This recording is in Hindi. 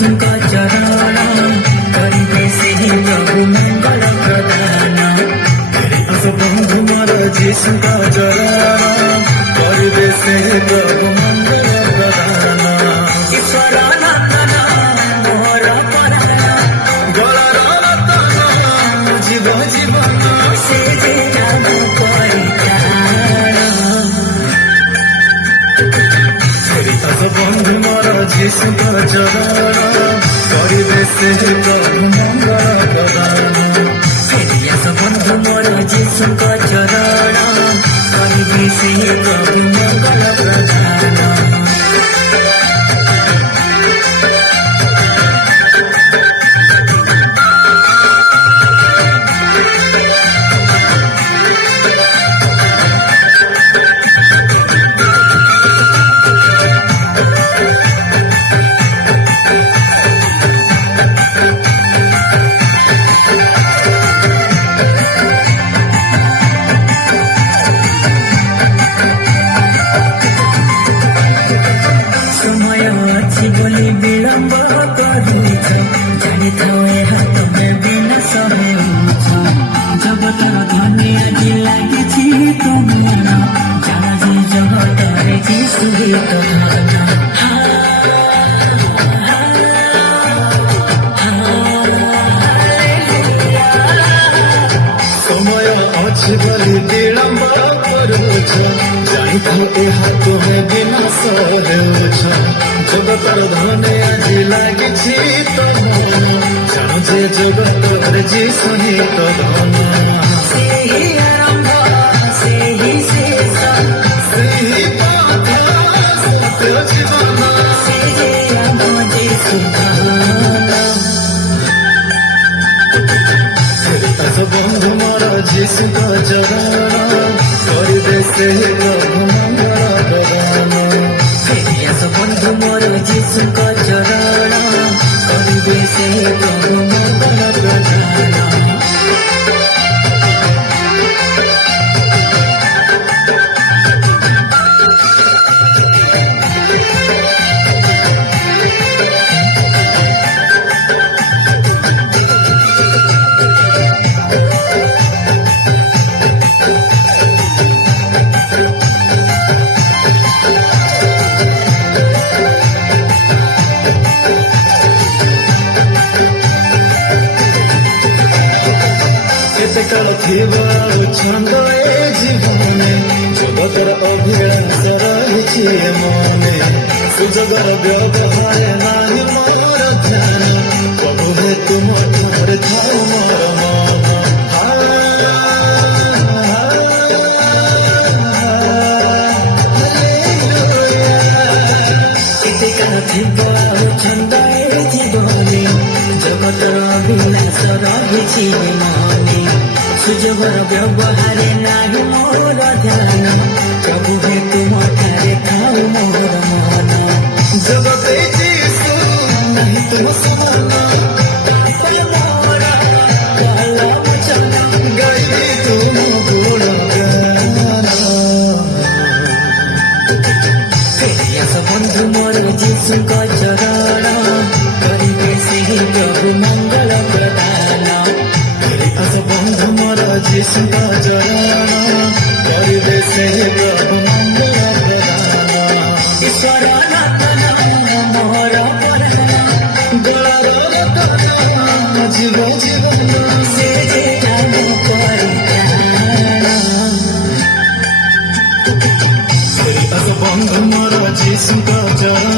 जीशुଙ୍କ चरण करिबे ସେହି प्रभु मंगल प्रदान आस बंधु मोर जीशुଙ୍କ चरण करिबे ସେହି प्रभु मंगल प्रदान ईश्वर नंदन मोर परायण गलार रतन जीव जीवन से जे नाम परित्राण आस बंधु मोर जीशुଙ୍କ चरण करिबे ସେହି प्रभु मंगल प्रदान आस बंधु मोर जीशुଙ୍କ चरण करिबे ସେହି प्रभु मंगल प्रदान समय अछि बोली विलम्ब करुछ जानिथाओ ଏହା ତମେ ବିନାଶ ହେଉଛ ଜଗତର ଧନୀ ଆଜି ଲାଗିଛି ତୁମର ଜାଣ ଯେ ଜଗତରେ ଯୀଶୁ ହିଁ ତ ଧନ समय अछि बोली विलम्ब करुछ जानिथाओ ଏହା ତୁମେ ବିନାଶ ହେଉଛ जगतर धन आज लागिछि तमन जान जे जगतर जीशु हि तो धन ସେହି ଆରମ୍ଭ ସେହି ଶେଷ ସେହି ପଥ ସତ୍ୟ ଜୀବନ ସେ ଯେ ଆମ ଯୀଶୁ ଧନ आस बंधु मोर जीशुଙ୍କ चरण करिबे ସେହି प्रभु मंगल प्रदान आस बंधु मोर जीशुଙ୍କ चरण करिबे ସେହି प्रभु मंगल प्रदान केते काल थिबा छंद ए जीवने जगतर अभिलाष रहिछि मने सुजगर व्यवहार नाही मोर ध्यान प्रभु हे तुम ठारे थाओ मोर मन केते काल थिबा छंद ए जीवने जगतर अभिलाष रहिछि मने सुजगर व्यवहार नाही मोर ध्यान प्रभु हे तुम ठारे थाओ मोर मन जगते जीशु नहीं तुम समान मोर काल वचन गाई तुम गुण गान आस बंधु मोर जीशुଙ୍କ चरण करिबे ସେହି प्रभु मंगल प्रदान आस बंधु मोर जीशुଙ୍କ चरण करिबे ସେହି प्रभु मंगल प्रदान ईश्वर नंदन मोर परायण गलार रतन जीव जीवन से जे नाम परित्राण आस बंधु मोर जीशुଙ୍କ चरण